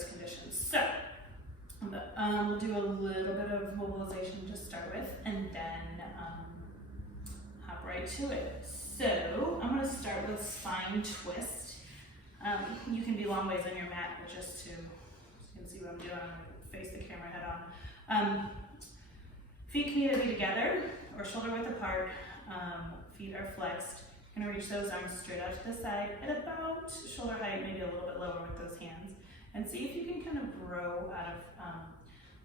those conditions. So we'll do a little bit of mobilization to start with, and then hop right to it. So I'm going to start with spine twist. You can be long ways on your mat, but just to, so you can see what I'm doing, I'm going to face the camera head on. Feet can either be together or shoulder width apart. Feet are flexed. You're going to reach those arms straight out to the side at about shoulder height, maybe a little bit lower with those hands. And see if you can kind of grow out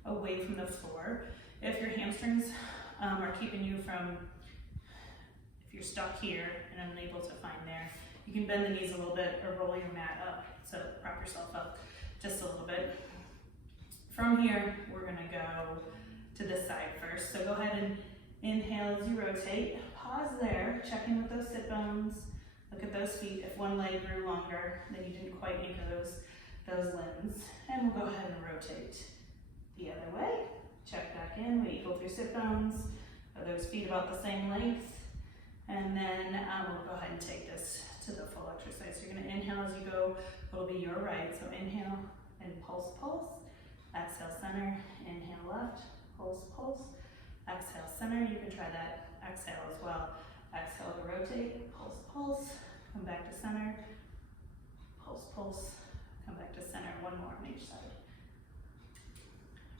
of away from the floor. If your hamstrings are keeping you from, if you're stuck here and unable to find there, you can bend the knees a little bit or roll your mat up. So prop yourself up just a little bit. From here, we're gonna go to this side first. So go ahead and inhale as you rotate. Pause there, check in with those sit bones. Look at those feet. If one leg grew longer, then you didn't quite anchor those limbs. And we'll go ahead and rotate the other way. Check back in, we equal through sit bones. Are those feet about the same length? And then we'll go ahead and take this to the full exercise. So you're gonna inhale as you go, it'll be your right. So inhale and pulse, pulse. Exhale, center, inhale left, pulse, pulse. Exhale, center, you can try that. Exhale as well. Exhale to rotate, pulse, pulse. Come back to center, pulse, pulse. Come back to center, one more on each side.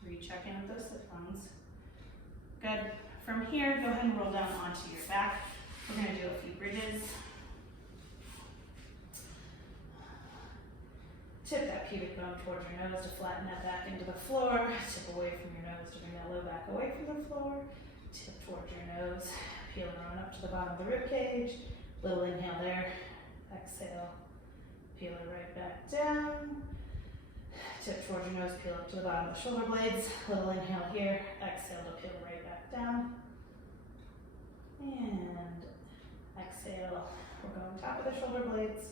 Recheck in with those sit bones. Good. From here, go ahead and roll down onto your back. We're going to do a few bridges. Tip that pubic bone towards your nose to flatten that back into the floor. Tip away from your nose to bring that low back away from the floor. Tip towards your nose. Peel and run up to the bottom of the rib cage. Little inhale there. Exhale. Peel it right back down. Tip towards your nose, peel up to the bottom of the shoulder blades. Little inhale here. Exhale to peel right back down. And exhale. We're going top of the shoulder blades.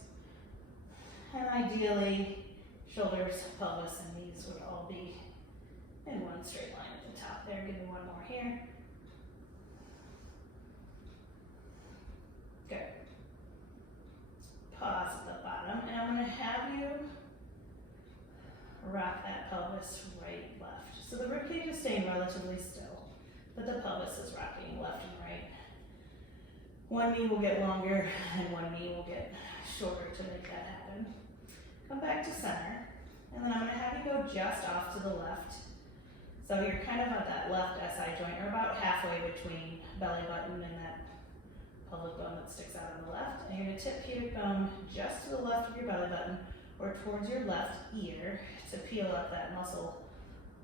And ideally, shoulders, pelvis, and knees would all be in one straight line at the top there. Give me one more here. Good. Pause at the bottom, and I'm going to have you rock that pelvis right, left. So the ribcage is staying relatively still, but the pelvis is rocking left and right. One knee will get longer, and one knee will get shorter to make that happen. Come back to center, and then I'm going to have you go just off to the left. So you're kind of at that left SI joint, or about halfway between belly button and that pelvic bone that sticks out on the left. And you're going to tip pubic bone just to the left of your belly button, or towards your left ear to peel up that muscle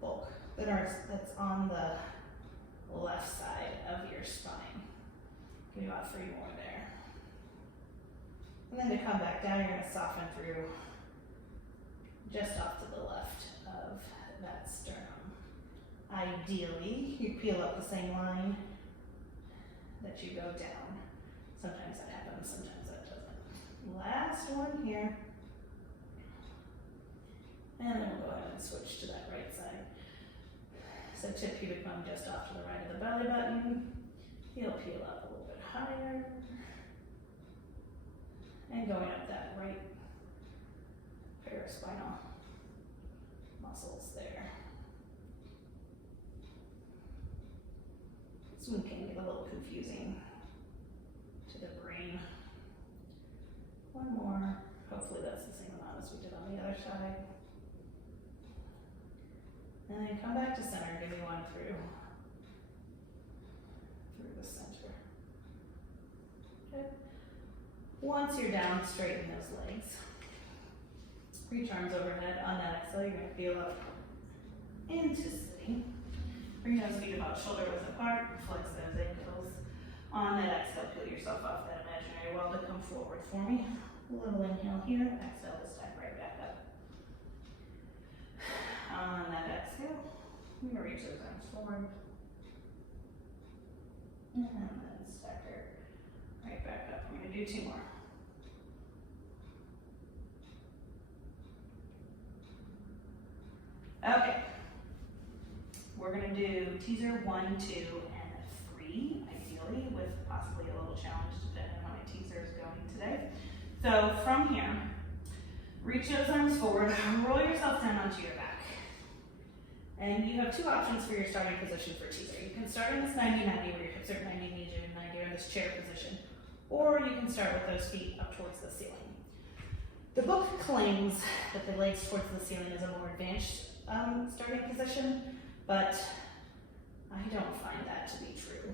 bulk that's on the left side of your spine. Give me about 3 more there. And then to come back down, you're going to soften through just off to the left of that sternum. Ideally, you peel up the same line that you go down. Sometimes that happens, sometimes that doesn't. Last one here. And then we'll go ahead and switch to that right side. So tip pubic bone just off to the right of the belly button. You'll peel up a little bit higher. And going up that right paraspinal muscles there. This one can get a little confusing to the brain. One more. Hopefully that's the same amount as we did on the other side. And then come back to center. Give me one through the center. Good. Once you're down, straighten those legs. Reach arms overhead. On that exhale, you're going to feel up into sitting. Bring those feet about shoulder width apart. Flex those ankles. On that exhale, peel yourself off that imaginary wall to come forward for me. A little inhale here. Exhale to step right back up. On that exhale, I'm going to reach those arms forward. And then stack her right back up. I'm going to do 2 more. Okay. We're going to do teaser 1, 2, and 3, ideally, with possibly a little challenge depending on how many teasers going today. So from here, Reach those arms forward, roll yourself down onto your back. And you have two options for your starting position for teaser. You can start in this 90-90 where your hips are 90, knees are 90, or in this chair position. Or you can start with those feet up towards the ceiling. The book claims that the legs towards the ceiling is a more advanced starting position, but I don't find that to be true.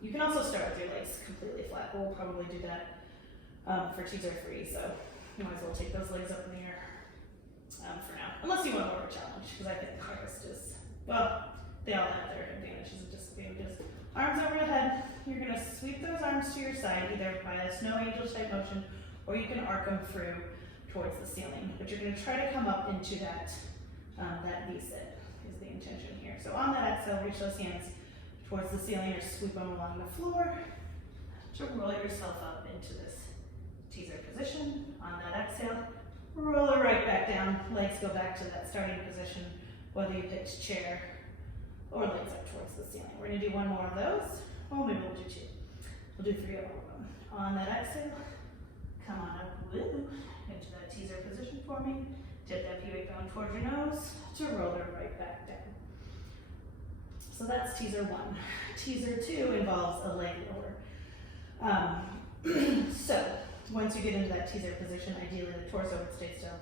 You can also start with your legs completely flat. We'll probably do that for teaser 3, so you might as well take those legs up in the air for now. Unless you want more of a challenge, because I think the hardest is, well, they all have their advantages and disadvantages. Arms over the head, you're going to sweep those arms to your side, either by a snow angel type motion, or you can arc them through towards the ceiling. But you're going to try to come up into that, that V-sit is the intention here. So on that exhale, reach those hands towards the ceiling or sweep them along the floor to roll yourself up into this teaser position. On that exhale, roll it right back down. Legs go back to that starting position, whether you picked chair or legs up towards the ceiling. We're going to do one more of those. Well, maybe we'll do 2. We'll do 3 of all of them. On that exhale, come on up, woo, into that teaser position for me. Tip that pubic bone towards your nose to roll it right back down. So that's teaser 1. Teaser 2 involves a leg lower. So once you get into that teaser position, ideally the torso would stay still,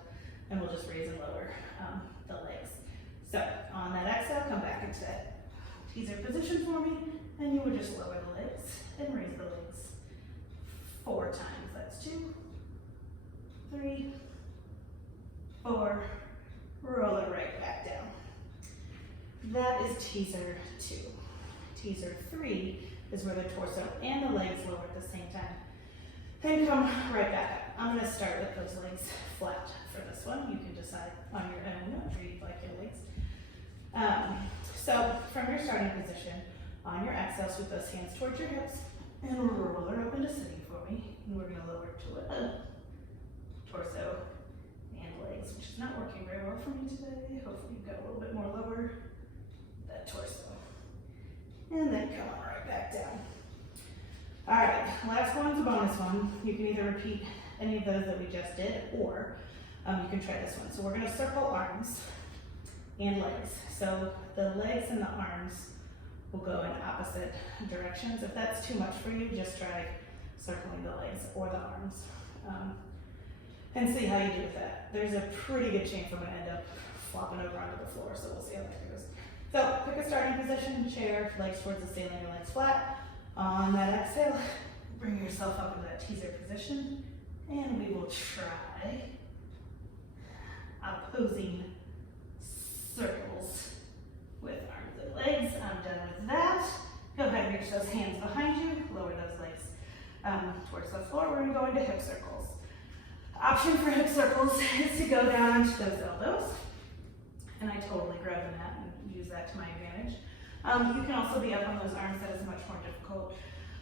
and we'll just raise and lower the legs. So on that exhale, come back into that teaser position for me, and you would just lower the legs and raise the legs 4 times. That's 2, 3, 4, roll it right back down. That is teaser 2. Teaser 3 is where the torso and the legs lower at the same time. Then come right back up. I'm going to start with those legs flat for this one. You can decide on your own how you'd like your legs. So from your starting position, on your exhale, sweep those hands towards your hips and roll it up into sitting for me. And we're going to lower to it. Torso and legs, which is not working very well for me today. Hopefully you've got a little bit more lower. That torso. And then come on right back down. All right, last one's a bonus one. You can either repeat any of those that we just did, or you can try this one. So we're gonna circle arms and legs. So the legs and the arms will go in opposite directions. If that's too much for you, just try circling the legs or the arms and see how you do with that. There's a pretty good chance I'm gonna end up flopping over onto the floor, so we'll see how that goes. So pick a starting position, chair, legs towards the ceiling, your legs flat. On that exhale, bring yourself up into that teaser position, and we will try opposing circles with arms and legs. I'm done with that. Go ahead and reach those hands behind you, lower those legs towards the floor. We're going to go into hip circles. The option for hip circles is to go down to those elbows, and I totally grab the mat and use that to my advantage. You can also be up on those arms. That is much more difficult.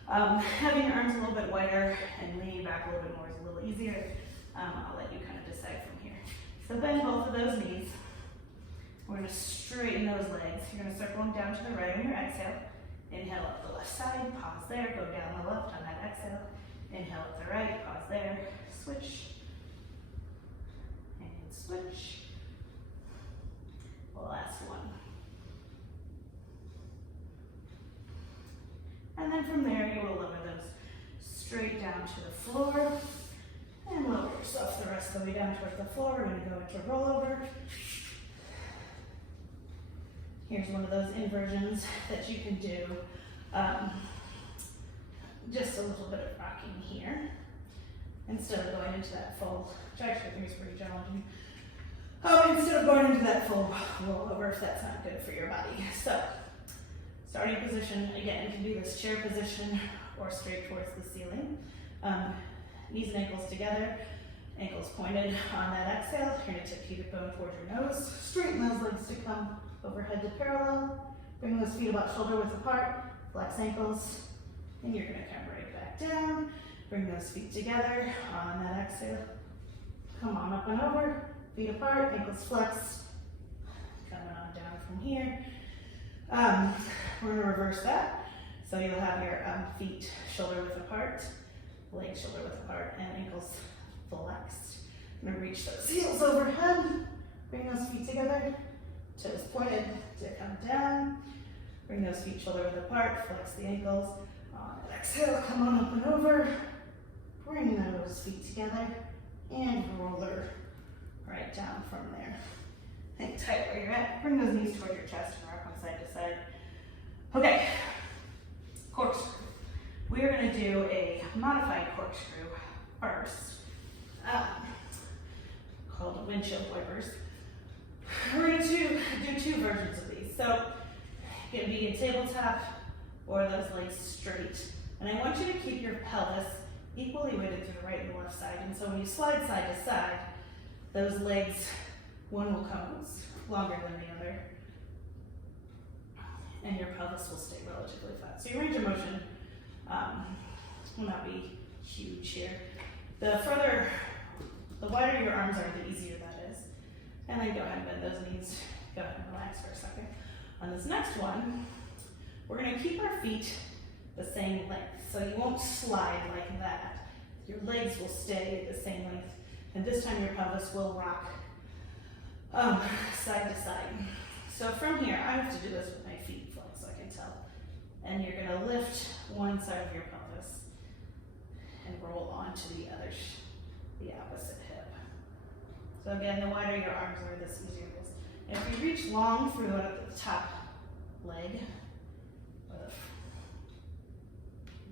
Having your arms a little bit wider and leaning back a little bit more is a little easier. I'll let you kind of decide from here. So bend both of those knees. We're going to straighten those legs. You're going to circle them down to the right on your exhale. Inhale up the left side, pause there, go down the left on that exhale. Inhale up the right, pause there, switch, and switch. Last one. And then from there, you will lower those straight down to the floor and lower yourself the rest of the way down towards the floor. We're going to go into rollover. Here's one of those inversions that you can do. Just a little bit of rocking here instead of going into that full, which actually I think is pretty challenging. Instead of going into that full rollover if that's not good for your body. So, starting position, again, you can do this chair position or straight towards the ceiling. Knees and ankles together, ankles pointed on that exhale. You're going to tip pubic bone towards your nose. Straighten those legs to come overhead to parallel. Bring those feet about shoulder width apart. Flex ankles. And you're going to come right back down. Bring those feet together on that exhale. Come on up and over. Feet apart, ankles flexed. Coming on down from here. We're going to reverse that. So you'll have your feet shoulder width apart, legs shoulder width apart, and ankles flexed. I'm gonna reach those heels overhead, bring those feet together, toes pointed to come down, bring those feet shoulder width apart, flex the ankles. On an exhale, come on up and over, bring those feet together, and roller right down from there. Hang tight where you're at, bring those knees toward your chest and rock on side to side. Okay, corkscrew. We are gonna do a modified corkscrew first. Called windshield wipers. We're going to do two versions of these. So it can be a tabletop or those legs straight. And I want you to keep your pelvis equally weighted to the right and the left side. And so when you slide side to side, those legs, one will come longer than the other. And your pelvis will stay relatively flat. So your range of motion will not be huge here. The wider your arms are, the easier that is. And then go ahead and bend those knees. Go ahead and relax for a second. On this next one, we're gonna keep our feet the same length. So you won't slide like that. Your legs will stay the same length. And this time your pelvis will rock side to side. So from here, I have to do this with my feet flexed so I can tell. And you're gonna lift one side of your pelvis and roll onto the other, the opposite hip. So again, the wider your arms are, the easier it is. And if you reach long through the top leg,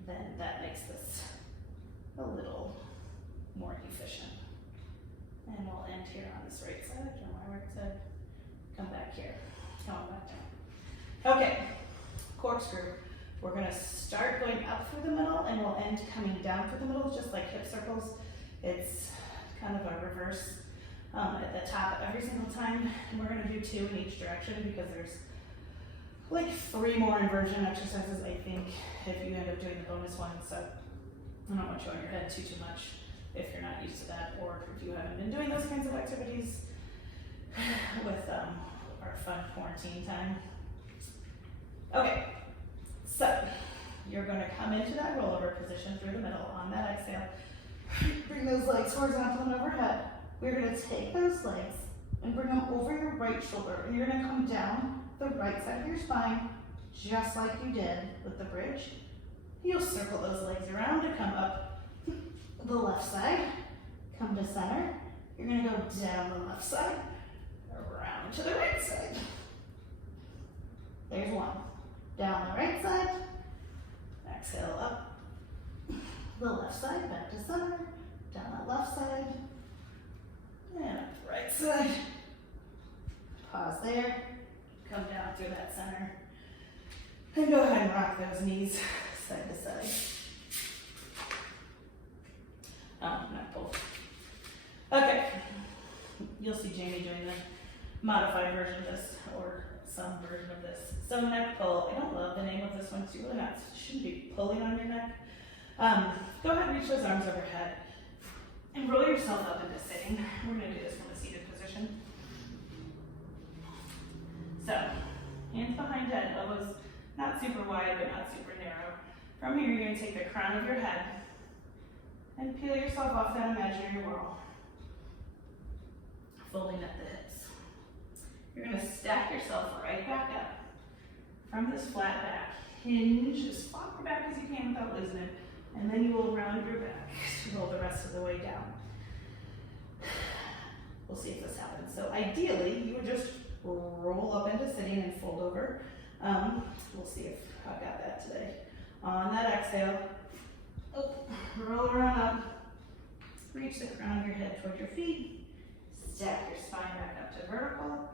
then that makes this a little more efficient. And we'll end here on this right side. Turn my right side. Come back here. Come on back down. Okay, corkscrew. We're going to start going up through the middle and we'll end coming down through the middle, just like hip circles. It's kind of a reverse at the top every single time. And we're going to do two in each direction because there's like 3 more inversion exercises, I think, if you end up doing the bonus one. So I don't want you on your head too much if you're not used to that, or if you haven't been doing those kinds of activities with our fun quarantine time. Okay, so you're going to come into that rollover position through the middle on that exhale. Bring those legs horizontal and overhead. We're going to take those legs and bring them over your right shoulder, and you're going to come down the right side of your spine, just like you did with the bridge. You'll circle those legs around to come up the left side, come to center. You're going to go down the left side, around to the right side. There's one. Down the right side, exhale up the left side, back to center, down that left side, and up the right side. Pause there, come down through that center, and go ahead and rock those knees side to side. Not both. Okay, you'll see Jamie doing the modified version of this, or some version of this. So neck pull. I don't love the name of this one because you really shouldn't be pulling on your neck. Go ahead and reach those arms overhead and roll yourself up into sitting. We're going to do this from a seated position. So hands behind head, elbows not super wide but not super narrow. From here, you're going to take the crown of your head and peel yourself off that imaginary wall, folding up the hips. You're going to stack yourself right back up from this flat back. Hinge as far back as you can without losing it, and then you will round your back to roll the rest of the way down. We'll see if this happens. So ideally, you would just roll up into sitting and fold over. We'll see if I've got that today. On that exhale, roll around up, reach the crown of your head toward your feet, stack your spine back up to vertical,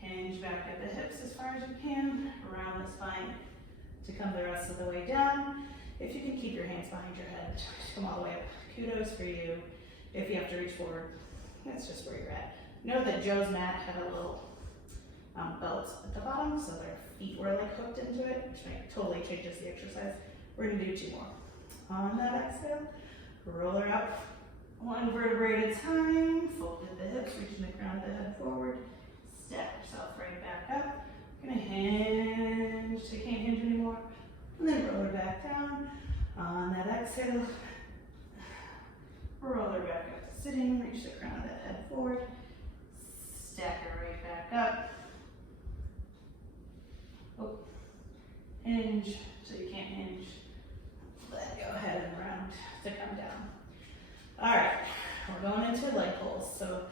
hinge back at the hips as far as you can, around the spine to come the rest of the way down. If you can keep your hands behind your head, come all the way up. Kudos for you. If you have to reach forward, that's just where you're at. Know that Joe's mat had a little belt at the bottom, so their feet were like hooked into it, which totally changes the exercise. We're gonna do 2 more. On that exhale, roll her up 1 vertebrae at a time, folded the hips, reaching the crown of the head forward, stack yourself right back up. Gonna hinge, so you can't hinge anymore, and then roll her back down. On that exhale, roll her back up to sitting, reach the crown of the head forward, stack it right back up. Oh, hinge, so you can't hinge. Then go ahead and round to come down. All right, we're going into leg pulls. So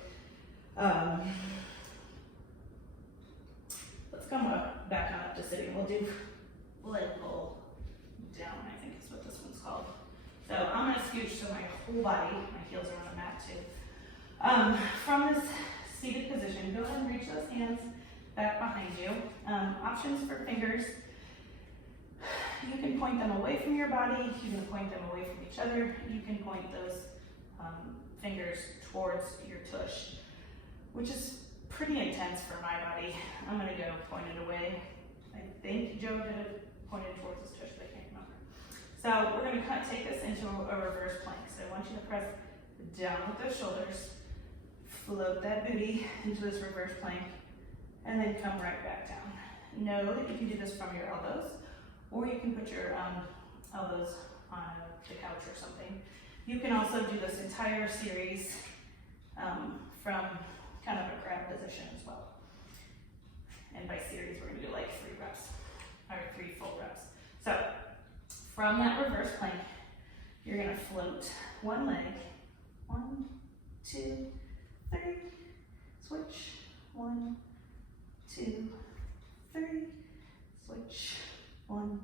let's come up, back on up to sitting. We'll do leg pull down, I think is what this one's called. So I'm gonna scooch so my whole body, my heels are on the mat too. From this seated position, go ahead and reach those hands back behind you. Options for fingers. You can point them away from your body, you can point them away from each other, you can point those fingers towards your tush, which is pretty intense for my body. I'm gonna go pointed away. I think Joe did it pointed towards his tush, but I can't remember. So we're gonna take this into a reverse plank. So I want you to press down with those shoulders, float that booty into this reverse plank, and then come right back down. Know that you can do this from your elbows, or you can put your elbows on the couch or something. You can also do this entire series from kind of a crab position as well. And by series, we're gonna do like 3 reps, or 3 full reps. So from that reverse plank, you're gonna float one leg, 1, 2, 3, switch, 1, 2, 3, switch, 1,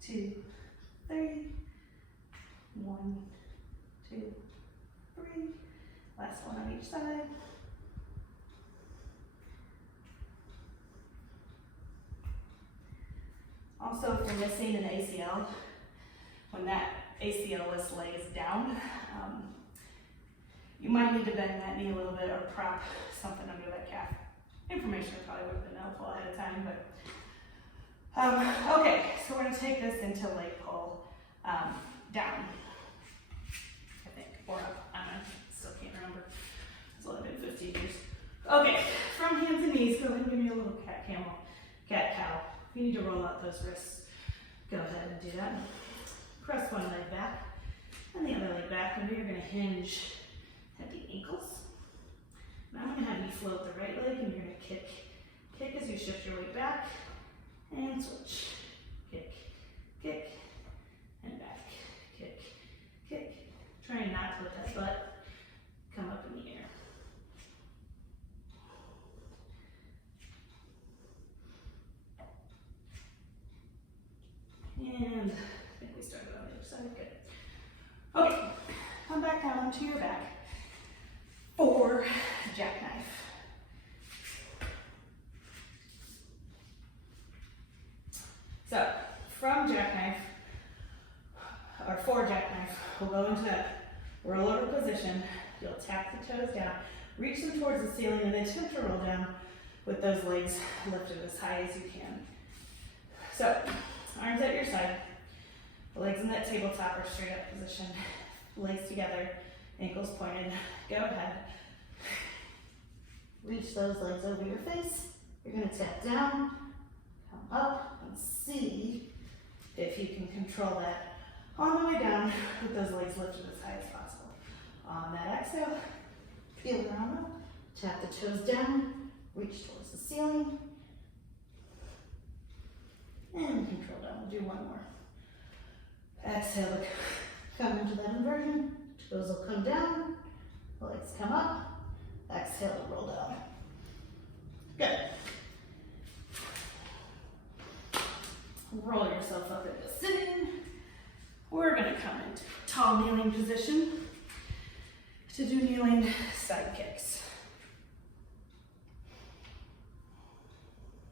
2, 3, 1, 2, 3. Last one on each side. Also, if you're missing an ACL, when that ACL-less leg is down, you might need to bend that knee a little bit or prop something under that calf. Information probably would have been helpful ahead of time, but okay, so we're going to take this into leg pull down, I think, or up. I still can't remember. It's only been 15 years. Okay, from hands and knees, go ahead and give me a little cat cow. If you need to roll out those wrists, go ahead and do that. Press one leg back and the other leg back, and you're going to hinge at the ankles. Now I'm going to have you float the right leg, and you're going to kick as you shift your weight back, and switch. Kick, and back. Kick. Trying not to let that butt come up in the air. And I think we started on the other side. Good. Okay, come back down onto your back for jackknife. So from jackknife, or for jackknife, we'll go into that rollover position. You'll tap the toes down, reach them towards the ceiling, and then attempt to roll down with those legs lifted as high as you can. So, arms at your side, the legs in that tabletop or straight up position, legs together, ankles pointed. Go ahead. Reach those legs over your face. You're going to tap down, come up, and see if you can control that on the way down with those legs lifted as high as possible. On that exhale, feel the arm up, tap the toes down, reach towards the ceiling, and control down. We'll do one more. Exhale to come into that inversion. Toes will come down, legs come up. Exhale to roll down. Good. Roll yourself up into sitting. We're going to come into tall kneeling position to do kneeling side kicks.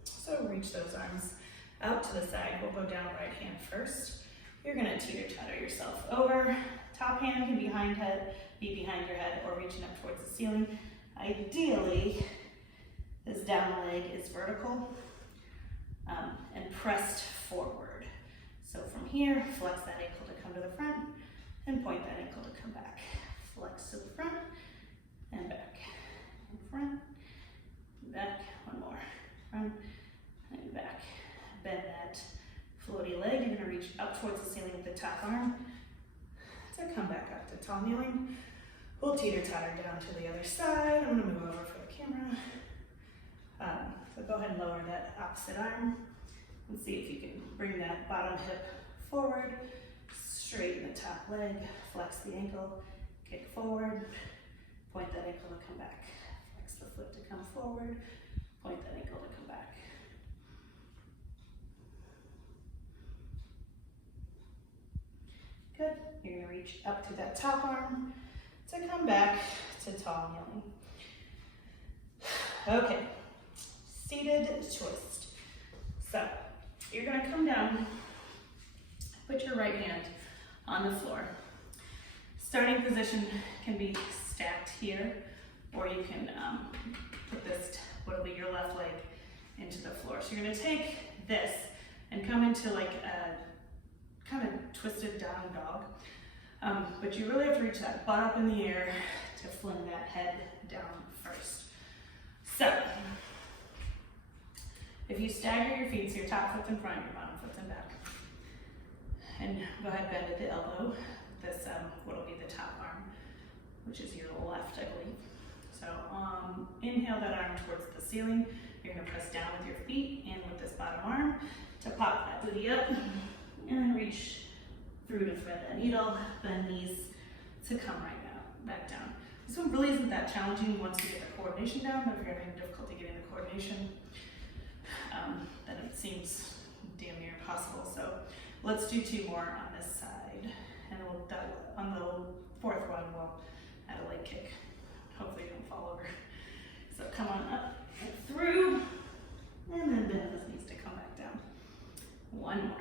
So reach those arms out to the side. We'll go down right hand first. You're going to teeter-totter yourself over. Top hand can be behind your head, or reaching up towards the ceiling. Ideally, this down leg is vertical and pressed forward. So from here, flex that ankle to come to the front and point that ankle to come back. Flex to the front and back. And front, back, one more. Front and back. Bend that floaty leg. You're going to reach up towards the ceiling with the top arm to come back up to tall kneeling. We'll teeter-totter down to the other side. I'm gonna move over for the camera. So go ahead and lower that opposite arm and see if you can bring that bottom hip forward, straighten the top leg, flex the ankle, kick forward, point that ankle to come back, flex the foot to come forward, point that ankle to come back. Good. You're gonna reach up to that top arm to come back to tall kneeling. Okay, seated twist. So you're gonna come down, put your right hand on the floor. Starting position can be stacked here, or you can put this, what'll be your left leg, into the floor. So you're gonna take this and come into like a kind of twisted down dog. But you really have to reach that butt up in the air to fling that head down first. So, if you stagger your feet, so your top foot's in front, your bottom foot's in back. And go ahead, bend at the elbow. This, what'll be the top arm, which is your left, I believe. So, inhale that arm towards the ceiling. You're gonna press down with your feet and with this bottom arm to pop that booty up. And then reach through to thread that needle, bend knees to come right back down. This one really isn't that challenging once you get the coordination down, but if you're having difficulty getting the coordination, then it seems damn near impossible. So let's do 2 more on this side, and on the 4th one, we'll add a leg kick. Hopefully you don't fall over. So come on up and through, and then bend those knees to come back down. 1 more.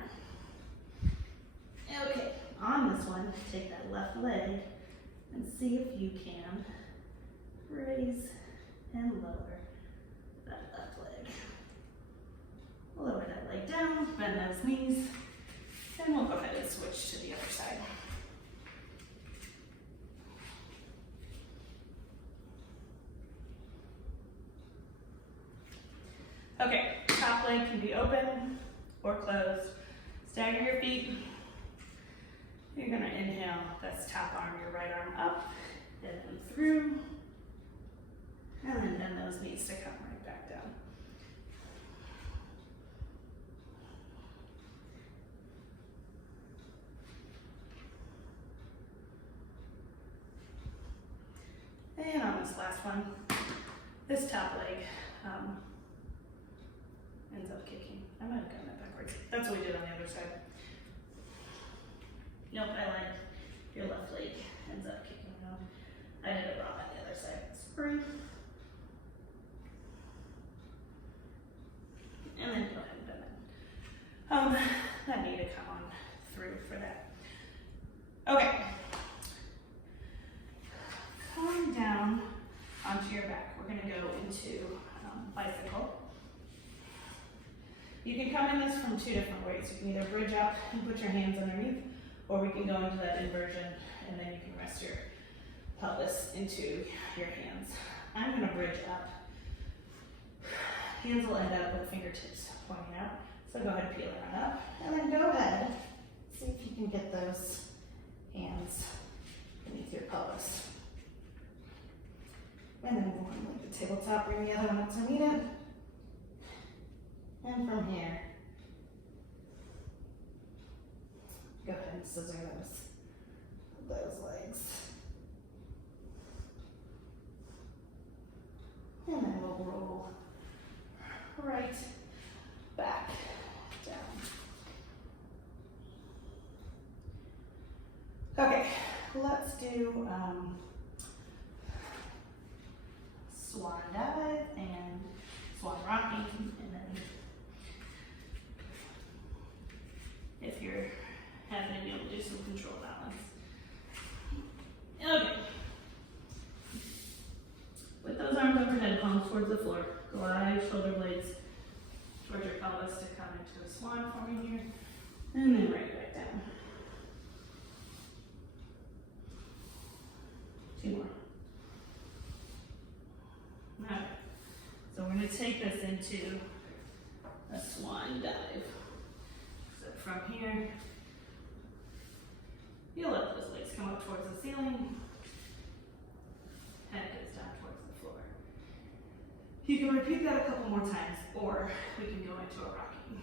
Okay, on this one, take that left leg and see if you can raise and lower that left leg. Lower that leg down, bend those knees, and we'll go ahead and switch to the other side. Okay, top leg can be open or closed. Stagger your feet. You're gonna inhale, that's top arm, your right arm up, and then through, and then bend those knees to come right back down. And on this last one, this top leg ends up kicking. I might have gotten that backwards. That's what we did on the other side. Nope, I lied. Your left leg ends up kicking out. I did it wrong on the other side. Spring. And then go ahead and bend that. That need to come on through for that. Okay. Come down onto your back. We're gonna go into bicycle. You can come in this from 2 different ways. You can either bridge up and put your hands underneath, or we can go into that inversion and then you can rest your pelvis into your hands. I'm gonna bridge up. Hands will end up with fingertips pointing out. So go ahead and peel around up. And then go ahead, see if you can get those hands beneath your pelvis. And then we'll like the tabletop, bring the other one up to meet it. And from here, go ahead and scissor those legs. And then we'll roll right back down. Okay, let's do swan dive and swan rocking, and then if you're having to be able to do some control balance. Okay. With those arms overhead, palms towards the floor. Glide shoulder blades towards your pelvis to come into a swan for me here. And then right back down. 2 more. Okay. So we're going to take this into a swan dive. So from here, you'll let those legs come up towards the ceiling. You can repeat that a couple more times, or we can go into a rocking.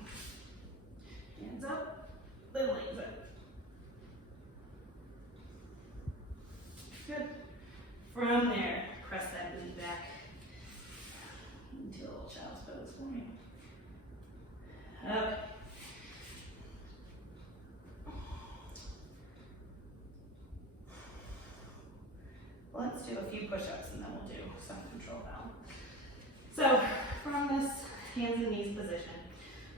Hands up, then legs up. Good. From there, press that knee back into a little child's pose for me. Up. Let's do a few push-ups and then we'll do some control balance. So from this hands and knees position,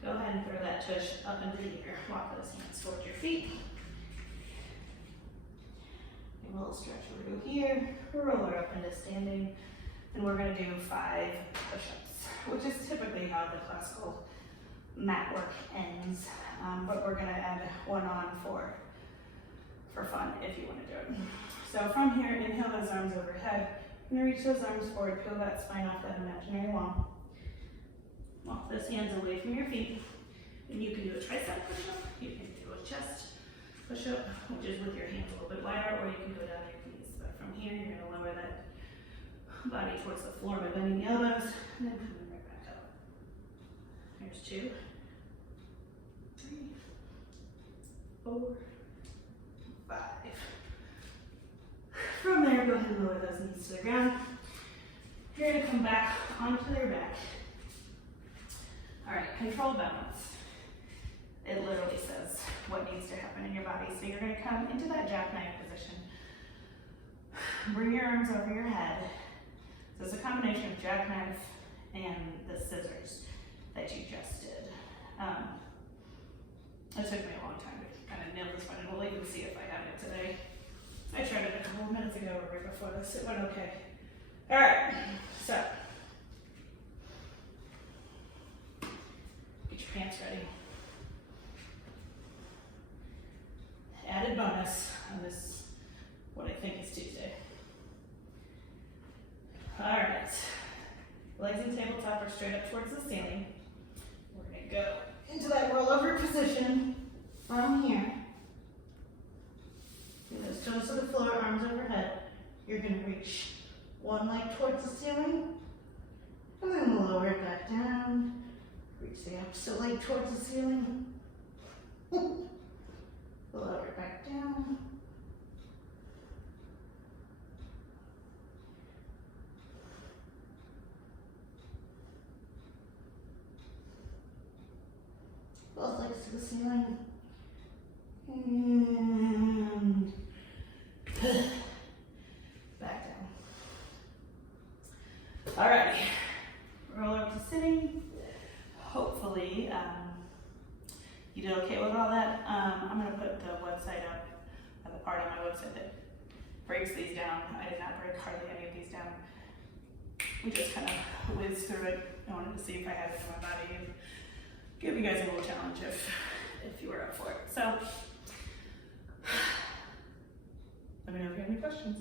go ahead and throw that tush up into the air. Walk those hands towards your feet. A little stretch over to here, roll her up into standing, and we're going to do 5 push-ups, which is typically how the classical mat work ends, but we're going to add one on for fun if you want to do it. So from here, inhale those arms overhead. You're going to reach those arms forward, peel that spine off that imaginary wall. Walk those hands away from your feet, and you can do a tricep push-up, you can do a chest push-up, which is with your hands a little bit wider, or you can go down your knees. But from here, you're going to lower that body towards the floor by bending the elbows, and then coming right back up. Here's 2, 3, 4, 5. From there, go ahead and lower those knees to the ground. You're going to come back onto your back. All right, control balance. It literally says what needs to happen in your body. So you're going to come into that jackknife position. Bring your arms over your head. So it's a combination of jackknife and the scissors that you just did. It took me a long time to kind of nail this one, and we'll even see if I have it today. I tried it a couple of minutes ago or right before this. It went okay. All right, so get your pants ready. Added bonus on this, what I think is Tuesday. All right, legs and tabletop are straight up towards the ceiling. We're gonna go into that rollover position from here. Bring those toes to the floor, arms overhead. You're gonna reach one leg towards the ceiling, and then lower it back down. Reach the opposite leg towards the ceiling. Lower it back down. Both legs to the ceiling. And back down. All right, roll up to sitting. Hopefully, you did okay with all that. I'm going to put the website up, the part on my website that breaks these down. I did not break hardly any of these down. We just kind of whizzed through it. I wanted to see if I had it in my body and give you guys a little challenge if you were up for it. So, let me know if you have any questions.